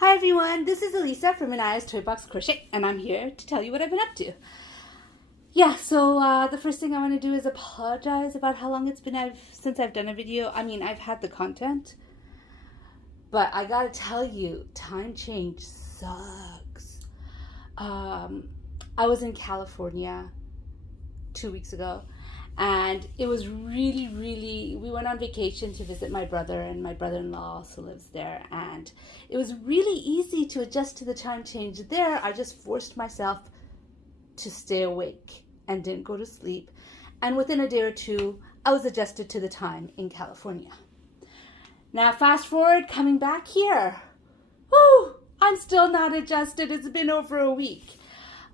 Hi everyone, this is Elisa from Anaya's Toy Box Crochet, and I'm here to tell you what I've been up to. Yeah, so the first thing I want to do is apologize about how long it's been since I've done a video. I mean, I've had the content, but I gotta tell you, time change sucks. I was in California 2 weeks ago, and it was really, we went on vacation to visit my brother, and my brother-in-law also lives there, and it was really easy to adjust to the time change there. I just forced myself to stay awake and didn't go to sleep, and within a day or two I was adjusted to the time in California. Now fast forward, coming back here, whoo, I'm still not adjusted. It's been over a week.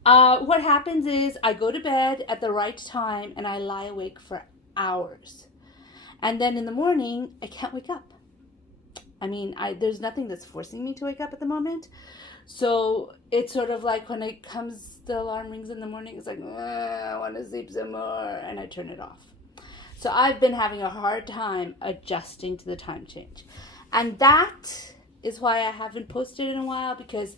What happens is I go to bed at the right time and I lie awake for hours. And then in the morning, I can't wake up. I mean, there's nothing that's forcing me to wake up at the moment. So it's sort of like when the alarm rings in the morning, it's like, I want to sleep some more, and I turn it off. So I've been having a hard time adjusting to the time change. And that is why I haven't posted in a while, because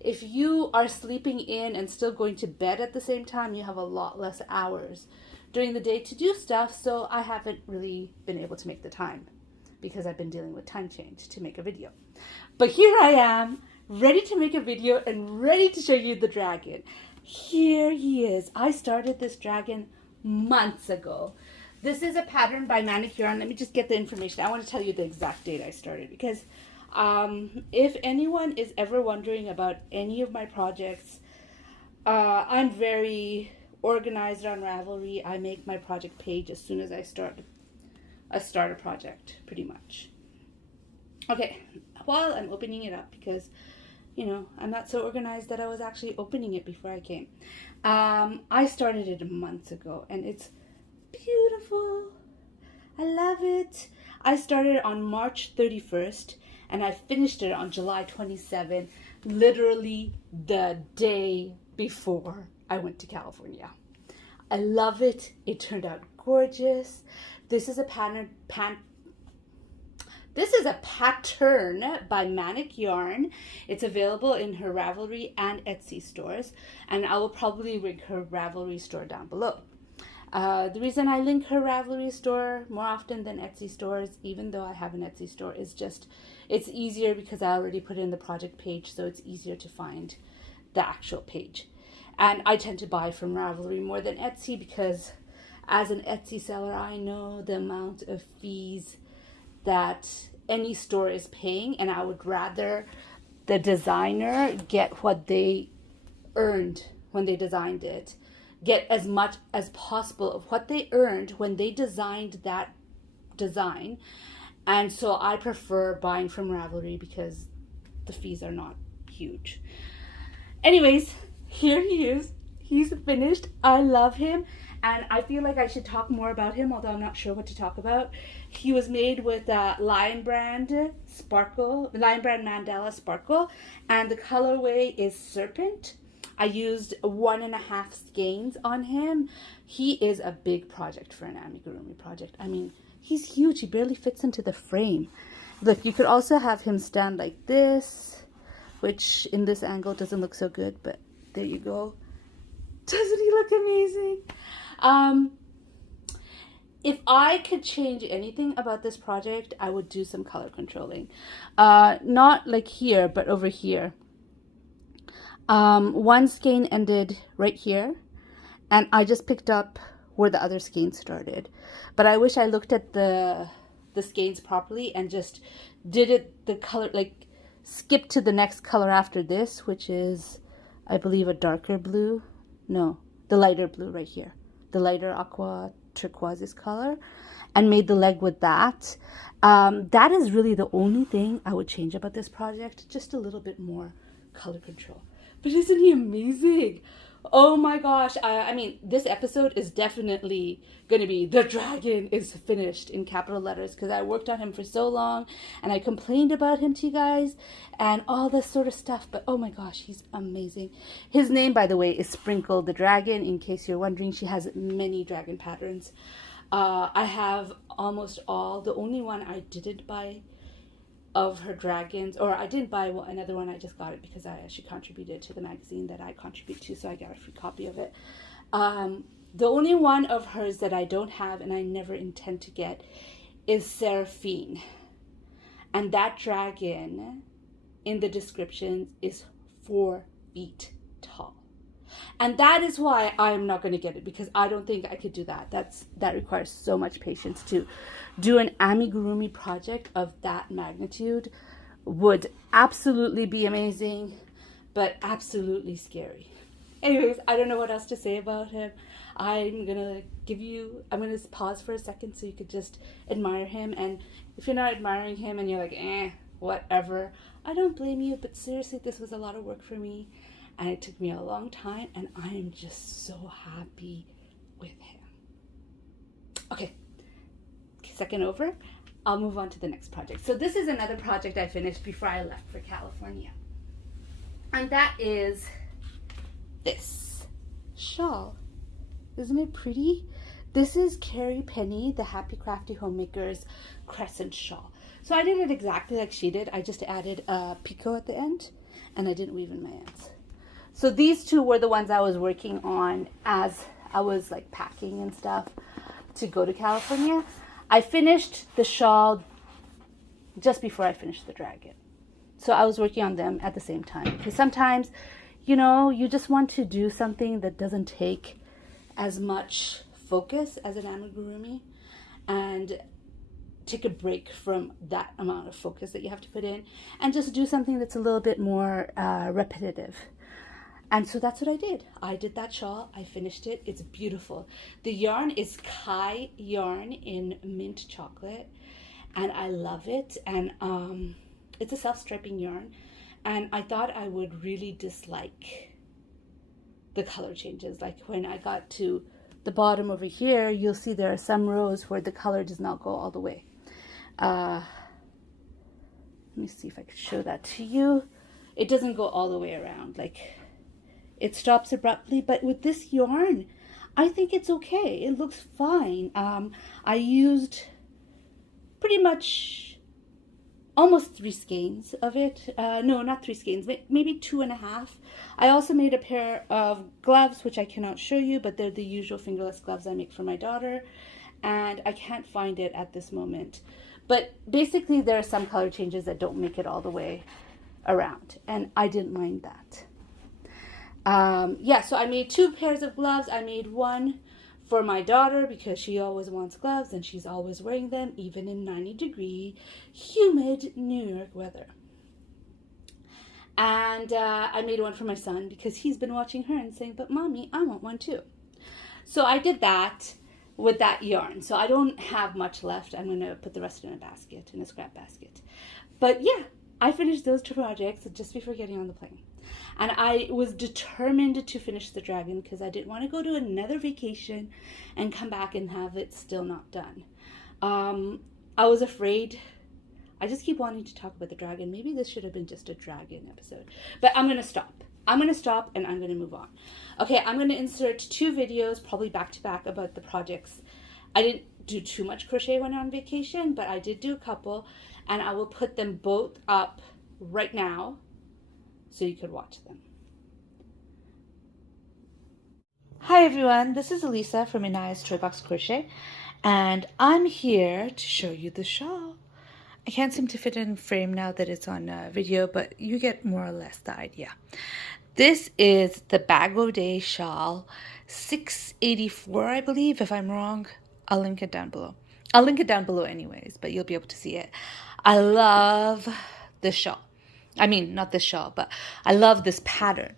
if you are sleeping in and still going to bed at the same time, you have a lot less hours during the day to do stuff. So I haven't really been able to make the time because I've been dealing with time change to make a video. But here I am, ready to make a video and ready to show you the dragon. Here he is. I started this dragon months ago. This is a pattern by Manic Yarn. Let me just get the information. I want to tell you the exact date I started, because if anyone is ever wondering about any of my projects, I'm very organized on Ravelry. I make my project page as soon as I start a project, pretty much. Okay, while I'm opening it up, because I'm not so organized that I was actually opening it before I came. I started it months ago, and it's beautiful. I love it. I started on March 31st. And I finished it on July 27, literally the day before I went to California. I love it. It turned out gorgeous. This is a pattern by Manic Yarn. It's available in her Ravelry and Etsy stores, and I will probably link her Ravelry store down below. The reason I link her Ravelry store more often than Etsy stores, even though I have an Etsy store, is just it's easier because I already put in the project page, so it's easier to find the actual page. And I tend to buy from Ravelry more than Etsy because as an Etsy seller, I know the amount of fees that any store is paying, and I would rather the designer get what they earned when they designed it, get as much as possible of what they earned when they designed that design. And so I prefer buying from Ravelry because the fees are not huge. Anyways, here he is. He's finished. I love him, and I feel like I should talk more about him, although I'm not sure what to talk about. He was made with Lion Brand Mandala Sparkle, and the colorway is Serpent. I used 1.5 skeins on him. He is a big project for an amigurumi project. I mean, he's huge. He barely fits into the frame. Look, you could also have him stand like this, which in this angle doesn't look so good, but there you go. Doesn't he look amazing? If I could change anything about this project, I would do some color controlling. Not like here, but over here. One skein ended right here, and I just picked up where the other skein started. But I wish I looked at the skeins properly and just did it the color, like skip to the next color after this, which is, I believe, a darker blue. No, the lighter blue right here. The lighter aqua turquoise color, and made the leg with that. That is really the only thing I would change about this project, just a little bit more color control. But isn't he amazing? Oh my gosh. I mean, this episode is definitely going to be, the dragon is finished, in capital letters, because I worked on him for so long, and I complained about him to you guys, and all this sort of stuff. But oh my gosh, he's amazing. His name, by the way, is Sprinkle the Dragon, in case you're wondering. She has many dragon patterns. I have almost all. The only one I didn't buy of her dragons, or I didn't buy another one, I just got it because she contributed to the magazine that I contribute to, so I got a free copy of it. The only one of hers that I don't have and I never intend to get is Seraphine. And that dragon in the descriptions is 4 feet tall. And that is why I'm not going to get it, because I don't think I could do that. That requires so much patience. To do an amigurumi project of that magnitude would absolutely be amazing, but absolutely scary. Anyways, I don't know what else to say about him. I'm going to pause for a second so you could just admire him. And if you're not admiring him and you're like, whatever, I don't blame you. But seriously, this was a lot of work for me. And it took me a long time. And I am just so happy with him. Okay, second over. I'll move on to the next project. So this is another project I finished before I left for California. And that is this shawl. Isn't it pretty? This is Carrie Penny, the Happy Crafty Homemaker's crescent shawl. So I did it exactly like she did. I just added a picot at the end, and I didn't weave in my ends. So these two were the ones I was working on as I was like packing and stuff to go to California. I finished the shawl just before I finished the dragon. So I was working on them at the same time, because sometimes, you know, you just want to do something that doesn't take as much focus as an amigurumi, and take a break from that amount of focus that you have to put in, and just do something that's a little bit more repetitive. And so that's what I did. I did that shawl. I finished it. It's beautiful. The yarn is Kai yarn in mint chocolate, and I love it. And it's a self-striping yarn, and I thought I would really dislike the color changes. Like when I got to the bottom over here, you'll see there are some rows where the color does not go all the way. Let me see if I can show that to you. It doesn't go all the way around. Like, it stops abruptly, but with this yarn, I think it's okay. It looks fine. I used pretty much almost 3 skeins of it. No, not 3 skeins, maybe 2.5. I also made a pair of gloves, which I cannot show you, but they're the usual fingerless gloves I make for my daughter, and I can't find it at this moment. But basically, there are some color changes that don't make it all the way around, and I didn't mind that. Yeah, so I made 2 pairs of gloves. I made one for my daughter because she always wants gloves and she's always wearing them, even in 90-degree humid New York weather. And I made one for my son because he's been watching her and saying, but mommy, I want one too. So I did that with that yarn. So I don't have much left. I'm going to put the rest in a basket, in a scrap basket. But yeah, I finished those 2 projects just before getting on the plane. And I was determined to finish the dragon because I didn't want to go to another vacation and come back and have it still not done. I was afraid. I just keep wanting to talk about the dragon. Maybe this should have been just a dragon episode. But I'm going to stop. I'm going to stop and I'm going to move on. Okay, I'm going to insert 2 videos, probably back to back, about the projects. I didn't do too much crochet when on vacation, but I did do a couple. And I will put them both up right now, so you could watch them. Hi everyone, this is Elisa from Inaya's Toy Box Crochet, and I'm here to show you the shawl. I can't seem to fit it in frame now that it's on video, but you get more or less the idea. This is the Bag O' Day shawl, 684, I believe. If I'm wrong, I'll link it down below. I'll link it down below anyways, but you'll be able to see it. I love this shawl. I mean, not this shawl, but I love this pattern.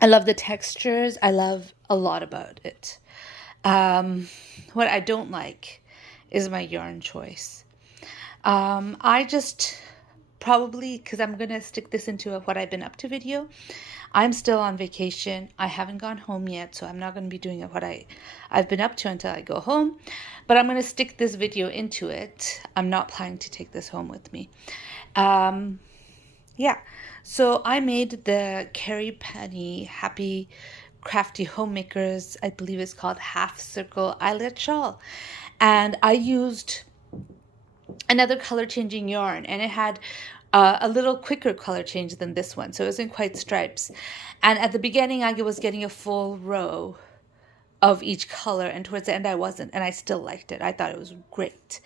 I love the textures. I love a lot about it. What I don't like is my yarn choice. I just probably, because I'm going to stick this into a what I've been up to video. I'm still on vacation. I haven't gone home yet, so I'm not going to be doing what I've been up to until I go home. But I'm going to stick this video into it. I'm not planning to take this home with me. Yeah, so I made the Carrie Penny Happy Crafty Homemakers, I believe it's called Half Circle Eyelid Shawl. And I used another color changing yarn, and it had a little quicker color change than this one, so it wasn't quite stripes. And at the beginning I was getting a full row of each color, and towards the end I wasn't, and I still liked it. I thought it was great.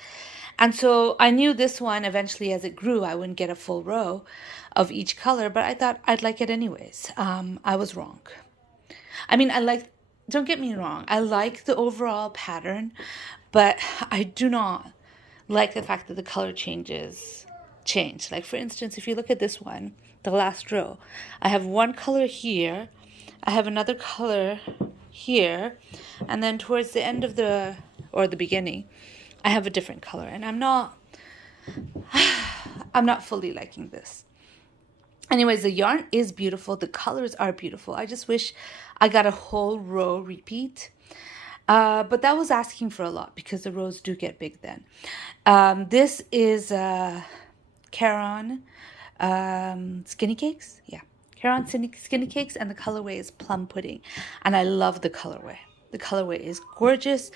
And so I knew this one eventually, as it grew, I wouldn't get a full row of each color, but I thought I'd like it anyways. I was wrong. I mean, don't get me wrong, I like the overall pattern, but I do not like the fact that the color change. Like, for instance, if you look at this one, the last row, I have one color here, I have another color here, and then towards the end of the beginning, I have a different color, and I'm not fully liking this. Anyways, the yarn is beautiful, the colors are beautiful. I just wish I got a whole row repeat. But that was asking for a lot, because the rows do get big then. This is Caron Skinny Cakes. Yeah, Caron Skinny Cakes, and the colorway is Plum Pudding. And I love the colorway. The colorway is gorgeous,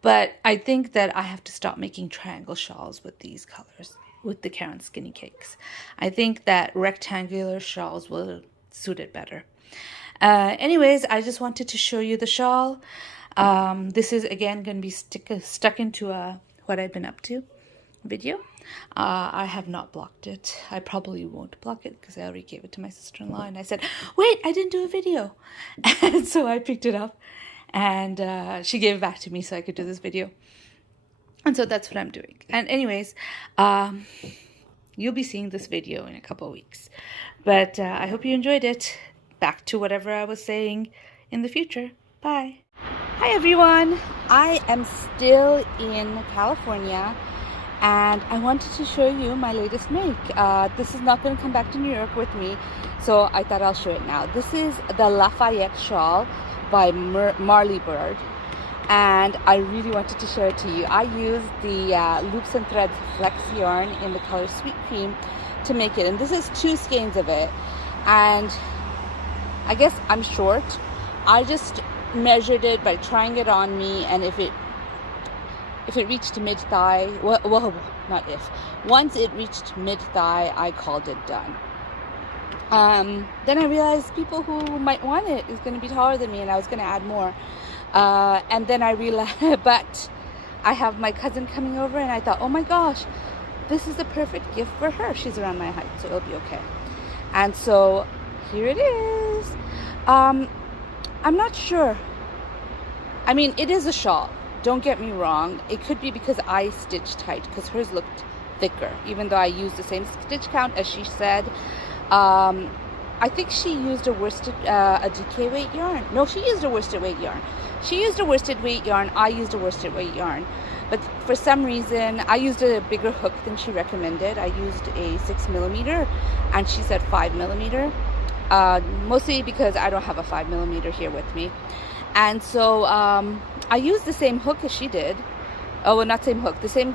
but I think that I have to stop making triangle shawls with these colors, with the Caron Skinny Cakes. I think that rectangular shawls will suit it better. Anyways, I just wanted to show you the shawl. This is again going to be stuck into a what I've been up to video. I have not blocked it. I probably won't block it because I already gave it to my sister-in-law, and I said, wait, I didn't do a video. And so I picked it up, and she gave it back to me so I could do this video. And so that's what I'm doing. And anyways, you'll be seeing this video in a couple of weeks. But I hope you enjoyed it. Back to whatever I was saying in the future. Bye. Hi everyone. I am still in California, and I wanted to show you my latest make. This is not going to come back to New York with me, so I thought I'll show it now. This is the Lafayette shawl by Marley Bird, and I really wanted to show it to you. I used the Loops and Threads Flex yarn in the color Sweet Cream to make it, and this is 2 skeins of it. And I guess I'm short. I just measured it by trying it on me, and if it reached mid-thigh, well, not if. Once it reached mid-thigh, I called it done. Then I realized people who might want it is going to be taller than me, and I was going to add more. And then I realized, but I have my cousin coming over, and I thought, oh my gosh, this is the perfect gift for her. She's around my height, so it'll be okay. And so here it is. I'm not sure. I mean, it is a shawl. Don't get me wrong. It could be because I stitched tight, because hers looked thicker, even though I used the same stitch count as she said. I think she used a DK weight yarn. No, she used a worsted weight yarn. She used a worsted weight yarn. I used a worsted weight yarn. But for some reason, I used a bigger hook than she recommended. I used a 6mm, and she said 5mm. Mostly because I don't have a 5mm here with me. And so I used the same hook as she did. Oh, well, not same hook, the same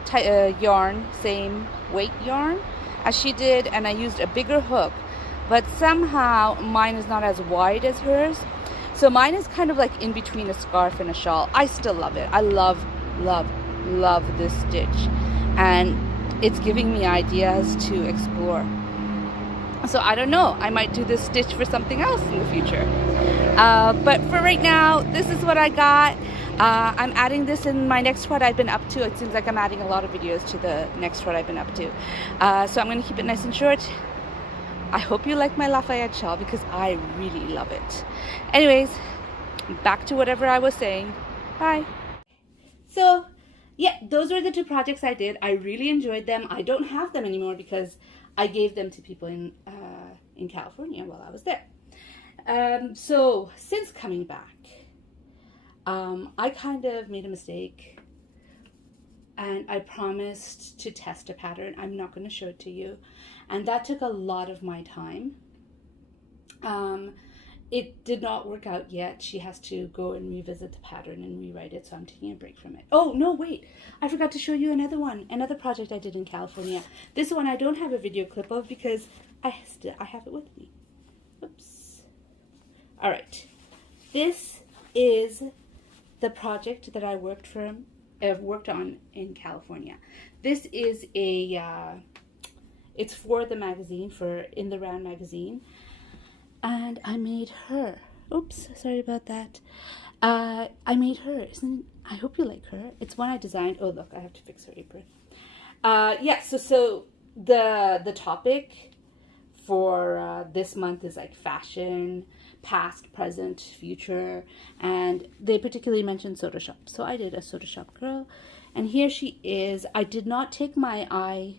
yarn, same weight yarn as she did, and I used a bigger hook. But somehow mine is not as wide as hers. So mine is kind of like in between a scarf and a shawl. I still love it. I love, love, love this stitch. And it's giving me ideas to explore. So I don't know, I might do this stitch for something else in the future. But for right now, this is what I got. I'm adding this in my next what I've been up to. It seems like I'm adding a lot of videos to the next what I've been up to. So I'm going to keep it nice and short. I hope you like my Lafayette shawl, because I really love it. Anyways, back to whatever I was saying. Bye. So yeah, those were the 2 projects I did. I really enjoyed them. I don't have them anymore because I gave them to people in California while I was there. So since coming back, I kind of made a mistake, and I promised to test a pattern. I'm not going to show it to you, and that took a lot of my time. It did not work out yet. She has to go and revisit the pattern and rewrite it, so I'm taking a break from it. Oh, no, wait. I forgot to show you another project I did in California. This one I don't have a video clip of because I have it with me. Oops. All right. This is the project that I worked on in California. This is a, it's for the magazine, for In the Round magazine. And I made her. Oops, sorry about that. I made her. I hope you like her. It's one I designed. Oh, look, I have to fix her apron. Yeah, so the topic for this month is like fashion, past, present, future, and they particularly mentioned soda shop. So I did a soda shop girl, and here she is. I did not take my eye,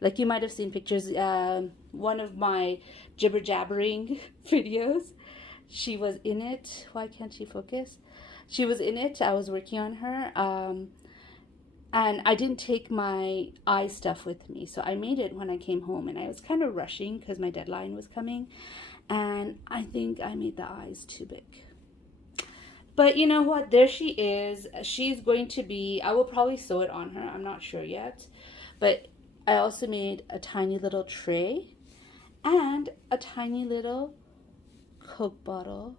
like you might have seen pictures, one of my jibber jabbering videos. She was in it. Why can't she focus? She was in it. I was working on her. And I didn't take my eye stuff with me. So I made it when I came home. And I was kind of rushing because my deadline was coming. And I think I made the eyes too big. But you know what? There she is. She's going to be... I will probably sew it on her. I'm not sure yet. But I also made a tiny little tray. And a tiny little Coke bottle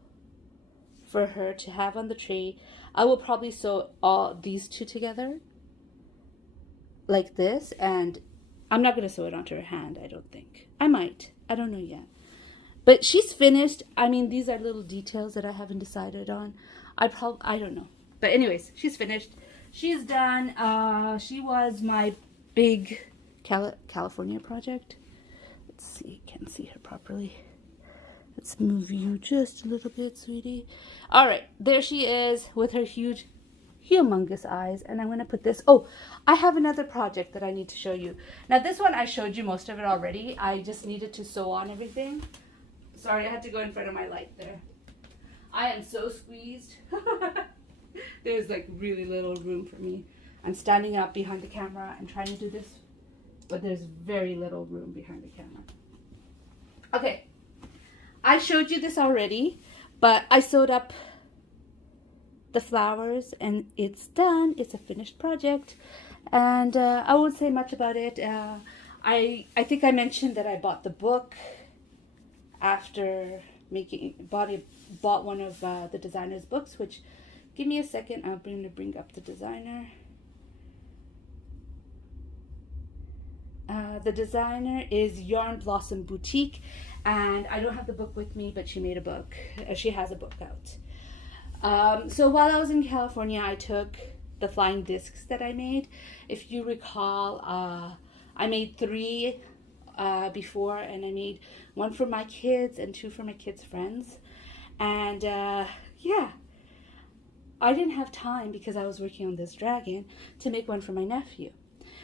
for her to have on the tray. I will probably sew all these two together like this, and I'm not going to sew it onto her hand, I don't think. I might. I don't know yet. But she's finished. I mean, these are little details that I haven't decided on. I don't know. But anyways, she's finished. She's done. She was my big California project. Let's see. Can't see her properly. Let's move you just a little bit, sweetie. All right, there she is with her huge, humongous eyes. And I'm going to put this. Oh, I have another project that I need to show you. Now, this one I showed you most of it already. I just needed to sew on everything. Sorry, I had to go in front of my light there. I am so squeezed. There's like really little room for me. I'm standing up behind the camera and trying to do this, but there's very little room behind the camera. Okay. I showed you this already, but I sewed up the flowers and it's done. It's a finished project, and I won't say much about it. I think I mentioned that I bought the book after bought one of the designer's books, which, give me a second, I'm going to bring up the designer. The designer is Yarn Blossom Boutique, and I don't have the book with me, but she made a book. She has a book out. So while I was in California, I took the flying discs that I made. If you recall, I made 3 before, and I made 1 for my kids and 2 for my kids' friends. And yeah, I didn't have time because I was working on this dragon to make 1 for my nephew.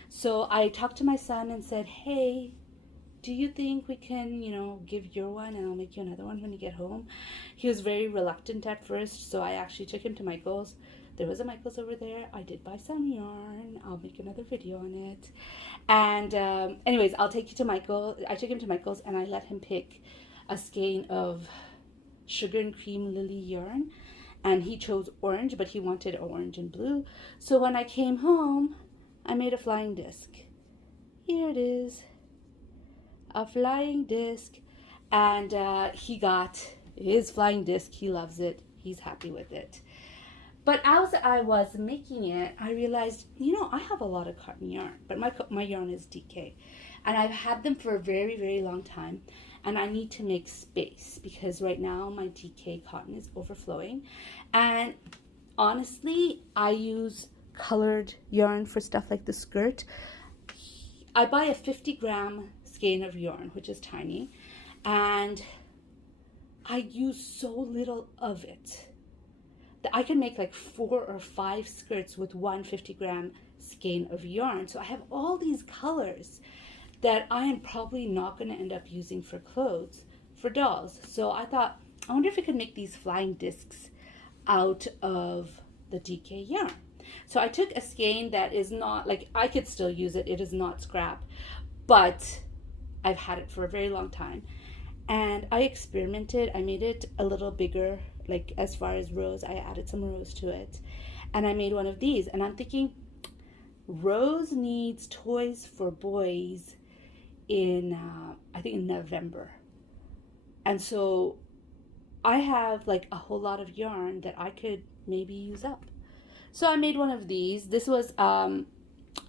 So I talked to my son and said, hey, do you think we can, give your one and I'll make you another one when you get home? He was very reluctant at first, so I actually took him to Michael's. There was a Michael's over there. I did buy some yarn. I'll make another video on it. And anyways, I'll take you to Michael. I took him to Michael's and I let him pick a skein of sugar and cream lily yarn. And he chose orange, but he wanted orange and blue. So when I came home, I made a flying disc. Here it is. A flying disc. And he got his flying disc. He loves it. He's happy with it. But as I was making it, I realized, I have a lot of cotton yarn, but my yarn is DK. And I've had them for a very, very long time. And I need to make space because right now my DK cotton is overflowing. And honestly, I use colored yarn for stuff like the skirt. I buy a 50-gram skein of yarn, which is tiny, and I use so little of it that I can make like 4 or 5 skirts with one 50-gram skein of yarn. So I have all these colors that I am probably not going to end up using for clothes, for dolls. So I thought, I wonder if I could make these flying discs out of the DK yarn. So I took a skein that is not, like, I could still use it. It is not scrap, but I've had it for a very long time. And I experimented. I made it a little bigger, like as far as rows. I added some rows to it. And I made one of these. And I'm thinking, Rose needs toys for boys in, I think in November. And so I have like a whole lot of yarn that I could maybe use up. So I made one of these. This was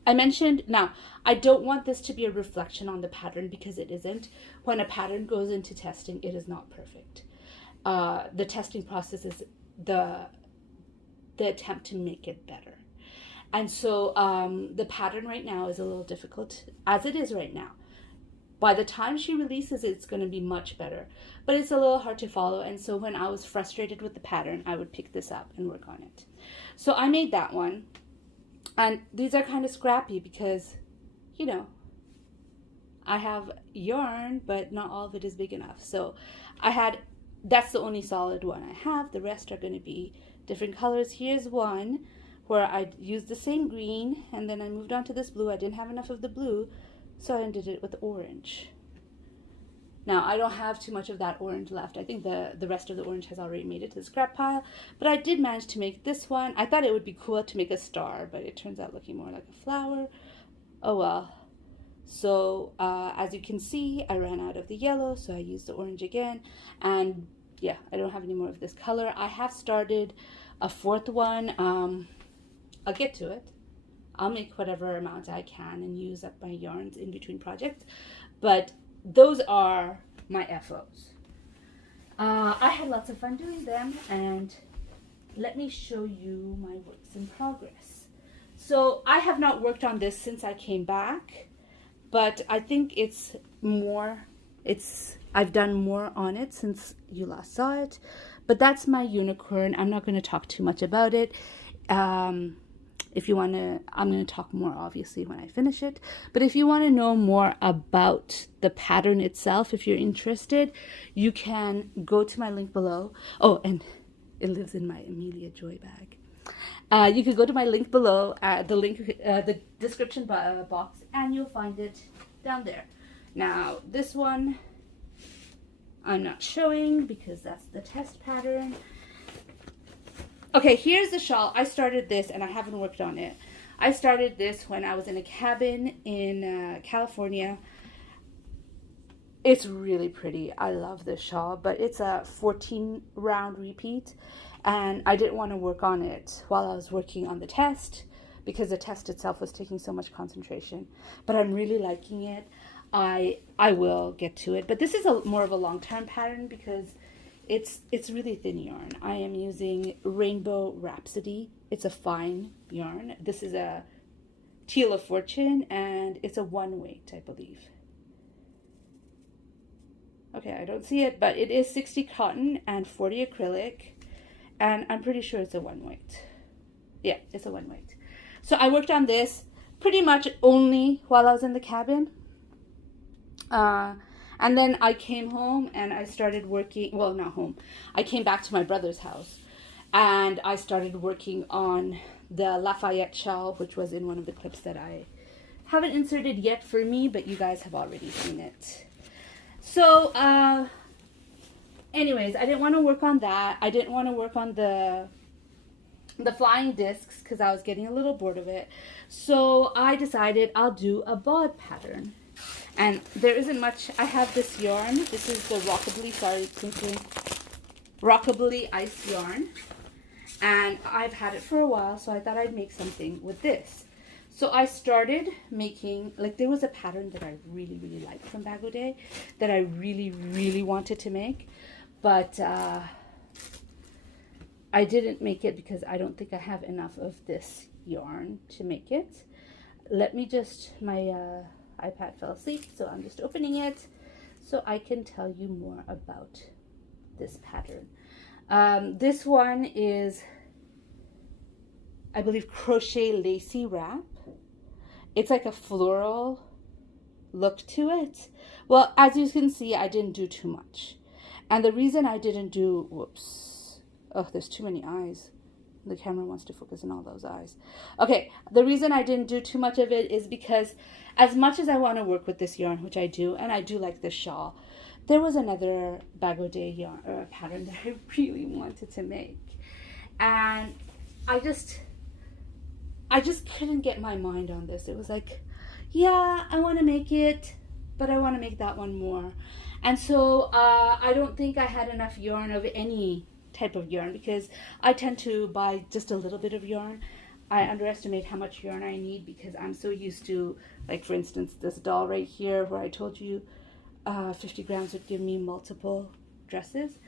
I mentioned, now, I don't want this to be a reflection on the pattern because it isn't. When a pattern goes into testing, it is not perfect. The testing process is the attempt to make it better. And so the pattern right now is a little difficult, as it is right now. By the time she releases it, it's going to be much better. But it's a little hard to follow. And so when I was frustrated with the pattern, I would pick this up and work on it. So I made that one. And these are kind of scrappy because, you know, I have yarn, but not all of it is big enough. So that's the only solid one I have. The rest are going to be different colors. Here's one where I used the same green, and then I moved on to this blue. I didn't have enough of the blue, so I ended it with orange. Now, I don't have too much of that orange left. I think the rest of the orange has already made it to the scrap pile. But I did manage to make this one. I thought it would be cool to make a star, but it turns out looking more like a flower. Oh well. So, as you can see, I ran out of the yellow, so I used the orange again. And yeah, I don't have any more of this color. I have started a fourth one. I'll get to it. I'll make whatever amount I can and use up my yarns in between projects. But those are my FOs. I had lots of fun doing them, and let me show you my works in progress. So I have not worked on this since I came back, but I think I've done more on it since you last saw it. But that's my unicorn. I'm not going to talk too much about it. If you want to, I'm going to talk more obviously when I finish it. But if you want to know more about the pattern itself, if you're interested, you can go to my link below. Oh, and it lives in my Amelia Joy bag. You can go to my link below, the description box, and you'll find it down there. Now, this one I'm not showing because that's the test pattern. Okay, here's the shawl. I started this and I haven't worked on it. I started this when I was in a cabin in California. It's really pretty. I love this shawl, but it's a 14 round repeat, and I didn't want to work on it while I was working on the test because the test itself was taking so much concentration. But I'm really liking it. I will get to it, but this is more of a long-term pattern because it's really thin yarn. I am using Rainbow Rhapsody. It's a fine yarn. This is a Teal of Fortune, and it's a 1 weight, I believe. Okay, I don't see it, but it is 60 cotton and 40 acrylic, and I'm pretty sure it's a 1 weight. Yeah, it's a 1 weight. So I worked on this pretty much only while I was in the cabin. And then I came home and I started working, well, not home. I came back to my brother's house and I started working on the Lafayette shawl, which was in one of the clips that I haven't inserted yet for me, but you guys have already seen it. So, anyways, I didn't want to work on that. I didn't want to work on the flying discs because I was getting a little bored of it. So I decided I'll do a bod pattern. And there isn't much. I have this yarn. This is the Rockabilly Ice yarn. And I've had it for a while, so I thought I'd make something with this. So I started making, like, there was a pattern that I really, really liked from Bago Day that I really, really wanted to make. But I didn't make it because I don't think I have enough of this yarn to make it. Let me just, my iPad fell asleep, so I'm just opening it so I can tell you more about this pattern. This one is, I believe, Crochet Lacy Wrap. It's like a floral look to it. Well, as you can see, I didn't do too much. And the reason I didn't do, whoops, oh, there's too many eyes. The camera wants to focus on all those eyes. Okay, the reason I didn't do too much of it is because as much as I want to work with this yarn, which I do, and I do like this shawl, there was another Bago Day yarn pattern that I really wanted to make. And I just couldn't get my mind on this. It was like, yeah, I want to make it, but I want to make that one more. And so I don't think I had enough yarn of any type of yarn because I tend to buy just a little bit of yarn. I underestimate how much yarn I need because I'm so used to, like for instance, this doll right here where I told you 50 grams would give me multiple dresses.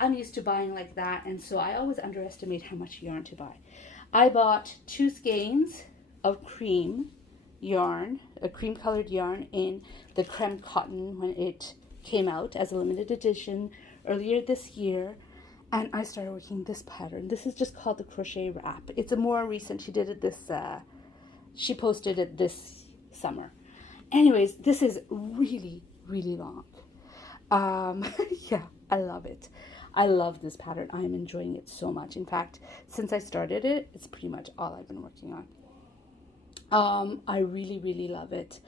I'm used to buying like that, and so I always underestimate how much yarn to buy. I bought 2 skeins of cream yarn, a cream colored yarn in the creme cotton when it came out as a limited edition earlier this year, and I started working this pattern. This is just called the Crochet Wrap. It's a more recent, she did it this, she posted it this summer. Anyways, this is really, really long. Yeah, I love it. I love this pattern. I'm enjoying it so much. In fact, since I started it, it's pretty much all I've been working on. I really, really love it.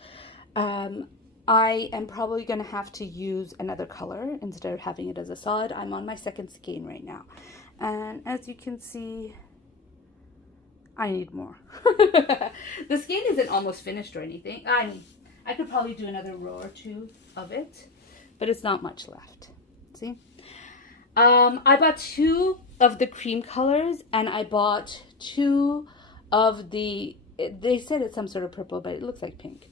I am probably going to have to use another color instead of having it as a solid. I'm on my second skein right now. And as you can see, I need more. The skein isn't almost finished or anything. I could probably do another row or 2 of it, but it's not much left. See? I bought 2 of the cream colors, and I bought 2 of the, they said it's some sort of purple, but it looks like pink.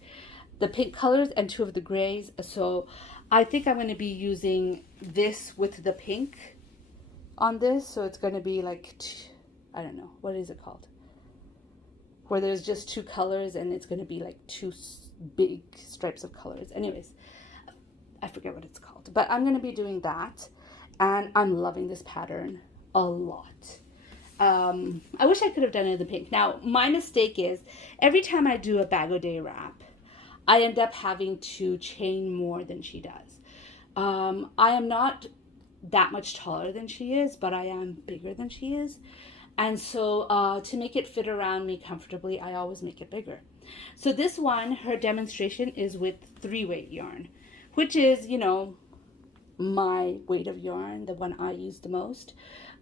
The pink colors and 2 of the grays. So I think I'm going to be using this with the pink on this. So it's going to be like, I don't know, what is it called? Where there's just 2 colors and it's going to be like 2 big stripes of colors. Anyways, I forget what it's called, but I'm going to be doing that. And I'm loving this pattern a lot. I wish I could have done it in the pink. Now, my mistake is every time I do a bag o' day wrap, I end up having to chain more than she does. I am not that much taller than she is, but I am bigger than she is. And so to make it fit around me comfortably, I always make it bigger. So this one, her demonstration is with 3-weight yarn, which is, you know, my weight of yarn, the one I use the most.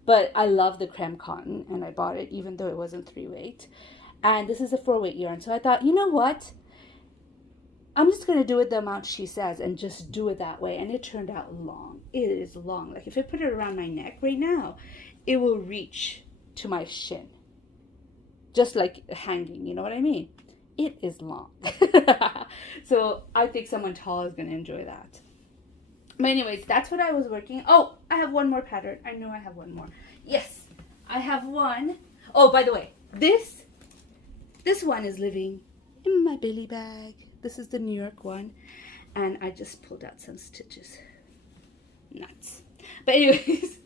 But I love the creme cotton, and I bought it even though it wasn't 3-weight. And this is a 4-weight yarn. So I thought, you know what? I'm just going to do it the amount she says and just do it that way. And it turned out long. It is long. Like if I put it around my neck right now, it will reach to my shin. Just like hanging, you know what I mean? It is long. So I think someone tall is going to enjoy that. But anyways, that's what I was working. Oh, I have one more pattern. I know I have one more. Yes, I have one. Oh, by the way, this one is living in my Billy bag. This is the New York one. And I just pulled out some stitches. Nuts. But anyways,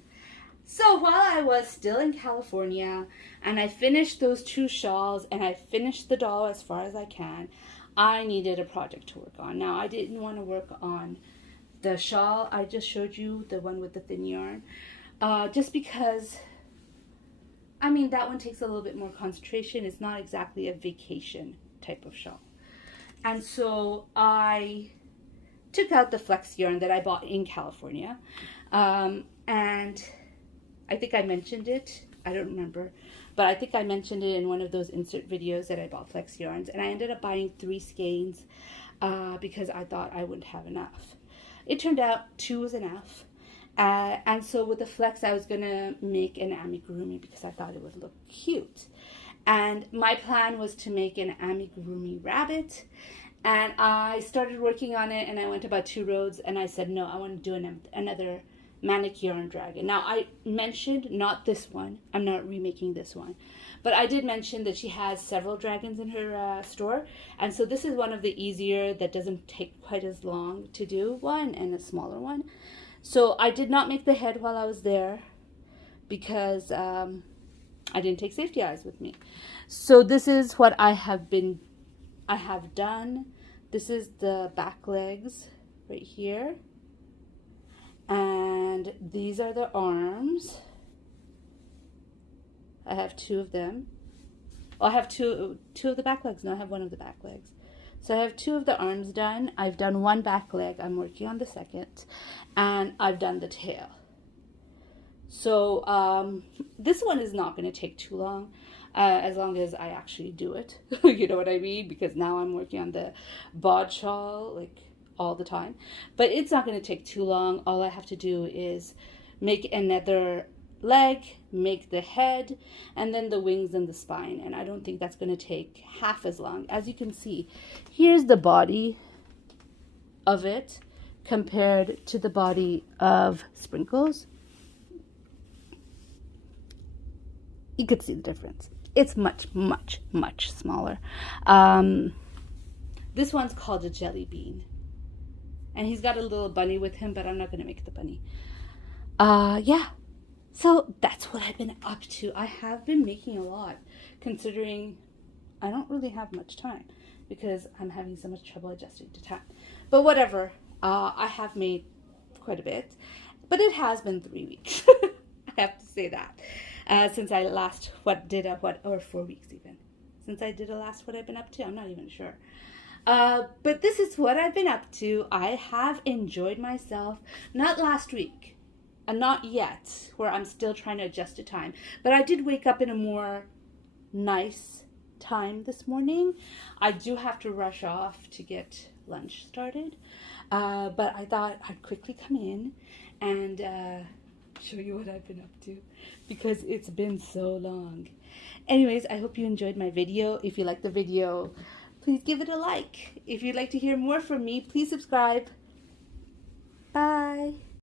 so while I was still in California and I finished those 2 shawls and I finished the doll as far as I can, I needed a project to work on. Now, I didn't want to work on the shawl I just showed you, the one with the thin yarn, just because, I mean, that one takes a little bit more concentration. It's not exactly a vacation type of shawl. And so I took out the flex yarn that I bought in California, and I think I mentioned it, I don't remember, but I think I mentioned it in one of those insert videos that I bought flex yarns, and I ended up buying 3 skeins because I thought I wouldn't have enough. It turned out 2 was enough. And so with the flex, I was going to make an amigurumi because I thought it would look cute. And my plan was to make an amigurumi rabbit. And I started working on it, and I went about 2 rows, and I said, no, I want to do another manic yarn dragon. Now, I mentioned not this one. I'm not remaking this one. But I did mention that she has several dragons in her store. And so this is one of the easier that doesn't take quite as long to do one, and a smaller one. So I did not make the head while I was there because I didn't take safety eyes with me. So this is what I have done. This is the back legs right here. And these are the arms. I have 2 of them. Well, I have two of the back legs. No, I have 1 of the back legs. So I have 2 of the arms done. I've done 1 back leg. I'm working on the second. And I've done the tail. So this one is not going to take too long. As long as I actually do it. You know what I mean? Because now I'm working on the bod shawl like all the time. But it's not going to take too long. All I have to do is make another leg, make the head, and then the wings and the spine. And I don't think that's going to take half as long. As you can see, here's the body of it compared to the body of Sprinkles. You could see the difference. It's much, much, much smaller. This one's called a jelly bean. And he's got a little bunny with him, but I'm not going to make the bunny. Yeah. So that's what I've been up to. I have been making a lot, considering I don't really have much time because I'm having so much trouble adjusting to time. But whatever. I have made quite a bit. But it has been 3 weeks. I have to say that. Since I last, or 4 weeks even. Since I did a last what I've been up to, I'm not even sure. But this is what I've been up to. I have enjoyed myself. Not last week. Not yet, where I'm still trying to adjust to time. But I did wake up in a more nice time this morning. I do have to rush off to get lunch started. But I thought I'd quickly come in and show you what I've been up to, because it's been so long. Anyways, I hope you enjoyed my video. If you liked the video, please give it a like. If you'd like to hear more from me, please subscribe. Bye.